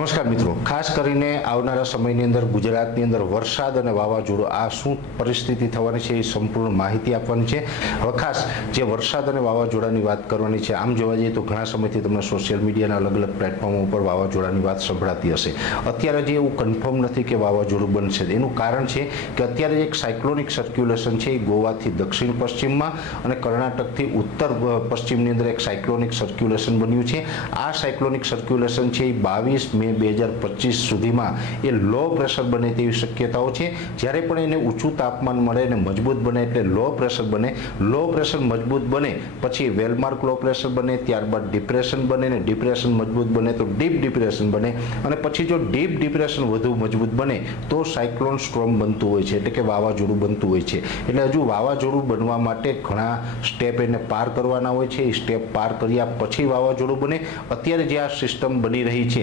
નમસ્કાર મિત્રો ખાસ કરીને આવનારા સમયની અંદર ગુજરાતની અંદર વરસાદ અને વાવાઝોડું આ શું પરિસ્થિતિ થવાની છે એ સંપૂર્ણ માહિતી આપવાની છે હવે ખાસ જે વરસાદ અને વાવાઝોડાની વાત કરવાની છે આમ જોવા જઈએ તો ઘણા સમયથી તમને સોશિયલ મીડિયાના અલગ અલગ પ્લેટફોર્મ ઉપર વાવાઝોડાની વાત સંભળાતી હશે અત્યારે જે એવું કન્ફર્મ નથી કે વાવાઝોડું બનશે એનું કારણ છે કે અત્યારે એક સાયક્લોનિક સર્ક્યુલેશન છે એ ગોવાથી દક્ષિણ પશ્ચિમમાં અને કર્ણાટકથી ઉત્તર પશ્ચિમની અંદર એક સાયક્લોનિક સર્ક્યુલેશન બન્યું છે આ સાયક્લોનિક સર્ક્યુલેશન છે એ બાવીસ મે મે બે હજાર પચીસ સુધીમાં એ લો પ્રેશર બને તેવી શક્યતાઓ છે જ્યારે પણ એને ઊંચું તાપમાન મળે અને મજબૂત બને એટલે લો પ્રેશર બને લો પ્રેશર મજબૂત બને પછી વેલમાર્ક લો પ્રેશર બને ત્યારબાદ ડિપ્રેશન બને ને ડિપ્રેશન મજબૂત બને તો ડીપ ડિપ્રેશન બને અને પછી જો ડીપ ડિપ્રેશન વધુ મજબૂત બને તો સાયક્લોન સ્ટ્રોમ બનતું હોય છે એટલે કે વાવાઝોડું બનતું હોય છે એટલે હજુ વાવાઝોડું બનવા માટે ઘણા સ્ટેપ એને પાર કરવાના હોય છે એ સ્ટેપ પાર કર્યા પછી વાવાઝોડું બને અત્યારે જે આ સિસ્ટમ બની રહી છે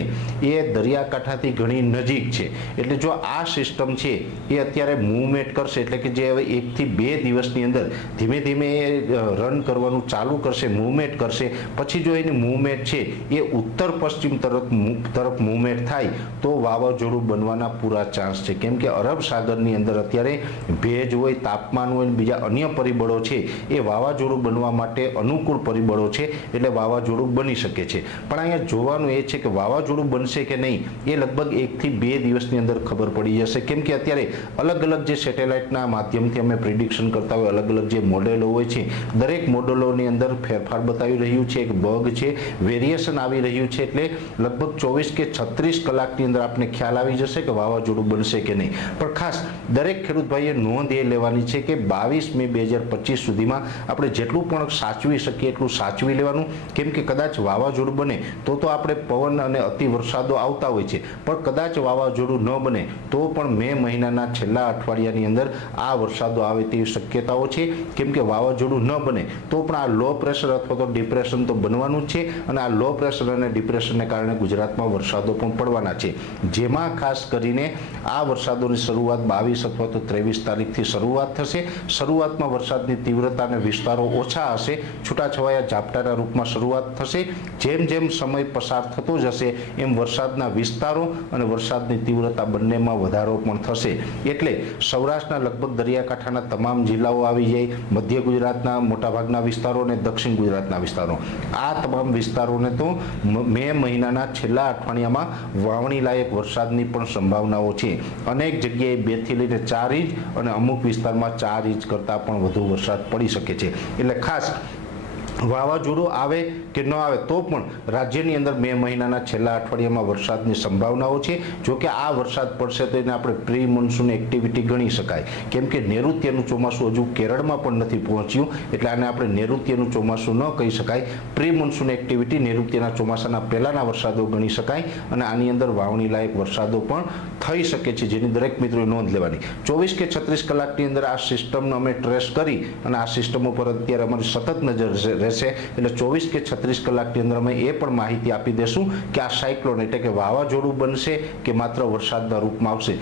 એ દરિયાકાંઠાથી ઘણી નજીક છે એટલે જો આ સિસ્ટમ છે એ અત્યારે મૂવમેન્ટ કરશે એટલે કે જે હવે એકથી બે દિવસની અંદર ધીમે ધીમે એ રન કરવાનું ચાલુ કરશે મૂવમેન્ટ કરશે પછી જો એની મૂવમેન્ટ છે એ ઉત્તર પશ્ચિમ તરફ તરફ મૂવમેન્ટ થાય તો વાવાઝોડું બનવાના પૂરા ચાન્સ છે કેમ કે અરબ સાગરની અંદર અત્યારે ભેજ હોય તાપમાન હોય બીજા અન્ય પરિબળો છે એ વાવાઝોડું બનવા માટે અનુકૂળ પરિબળો છે એટલે વાવાઝોડું બની શકે છે પણ અહીંયા જોવાનું એ છે કે વાવાઝોડું બનશે કે નહીં એ લગભગ એકથી બે દિવસની અંદર ખબર પડી જશે કેમ કે અત્યારે અલગ અલગ જે સેટેલાઇટના માધ્યમથી અમે પ્રિડિક્શન કરતા હોય અલગ અલગ જે મોડેલો હોય છે દરેક મોડેલોની અંદર ફેરફાર બતાવી રહ્યું છે એક બગ છે વેરિએશન આવી રહ્યું છે એટલે લગભગ ચોવીસ કે છત્રીસ કલાકની અંદર આપને ખ્યાલ આવી જશે કે વાવાઝોડું બનશે કે નહીં પણ ખાસ દરેક ખેડૂતભાઈએ નોંધ એ લેવાની છે કે બાવીસ મે બે હજાર પચીસ સુધીમાં આપણે જેટલું પણ સાચવી શકીએ એટલું સાચવી લેવાનું કેમ કે કદાચ વાવાઝોડું બને તો તો આપણે પવન અને અતિ વરસાદો આવતા હોય છે પણ કદાચ વાવાઝોડું ન બને તો પણ મે મહિનાના છેલ્લા અઠવાડિયાની અંદર આ વરસાદો આવે તેવી શક્યતાઓ છે કેમ કે વાવાઝોડું ન બને તો પણ આ લો પ્રેશર અથવા તો ડિપ્રેશન તો બનવાનું છે અને આ લો પ્રેશર અને ડિપ્રેશનને કારણે ગુજરાતમાં વરસાદો પણ પડવાના છે જેમાં ખાસ કરીને આ વરસાદોની શરૂઆત બાવીસ અથવા તો ત્રેવીસ તારીખથી શરૂઆત થશે શરૂઆતમાં વરસાદની તીવ્રતા અને વિસ્તારો ઓછા હશે છૂટાછવાયા ઝાપટાના રૂપમાં શરૂઆત થશે જેમ જેમ સમય પસાર થતો જશે એમ વરસાદ વરસાદના વિસ્તારો અને વરસાદની તીવ્રતા બંનેમાં વધારો પણ થશે એટલે સૌરાષ્ટ્રના લગભગ દરિયાકાંઠાના તમામ જિલ્લાઓ આવી જાય મધ્ય ગુજરાતના મોટાભાગના વિસ્તારો અને દક્ષિણ ગુજરાતના વિસ્તારો આ તમામ વિસ્તારોને તો મે મહિનાના છેલ્લા અઠવાડિયામાં વાવણી લાયક વરસાદની પણ સંભાવનાઓ છે અનેક જગ્યાએ બેથી લઈને ચાર ઇંચ અને અમુક વિસ્તારમાં ચાર ઇંચ કરતાં પણ વધુ વરસાદ પડી શકે છે એટલે ખાસ વાવાઝોડું આવે કે ન આવે તો પણ રાજ્યની અંદર મે મહિનાના છેલ્લા અઠવાડિયામાં વરસાદની સંભાવનાઓ છે જો કે આ વરસાદ પડશે તો એને આપણે પ્રી મોન્સૂન એક્ટિવિટી ગણી શકાય કેમ કે નૈઋત્યનું ચોમાસું હજુ કેરળમાં પણ નથી પહોંચ્યું એટલે આને આપણે નૈઋત્યનું ચોમાસું ન કહી શકાય પ્રી મોન્સૂન એક્ટિવિટી નૈઋત્યના ચોમાસાના પહેલાંના વરસાદો ગણી શકાય અને આની અંદર વાવણી લાયક વરસાદો પણ થઈ શકે છે જેની દરેક મિત્રોએ નોંધ લેવાની ચોવીસ કે છત્રીસ કલાકની અંદર આ સિસ્ટમનો અમે ટ્રેસ કરી અને આ સિસ્ટમ ઉપર અત્યારે અમારી સતત નજર રહે રહેશે એટલે ચોવીસ કે છત્રીસ કલાકની અંદર અમે એ પણ માહિતી આપી દેશું કે આ સાયક્લોન એટલે કે વાવાઝોડું બનશે કે માત્ર વરસાદના રૂપમાં આવશે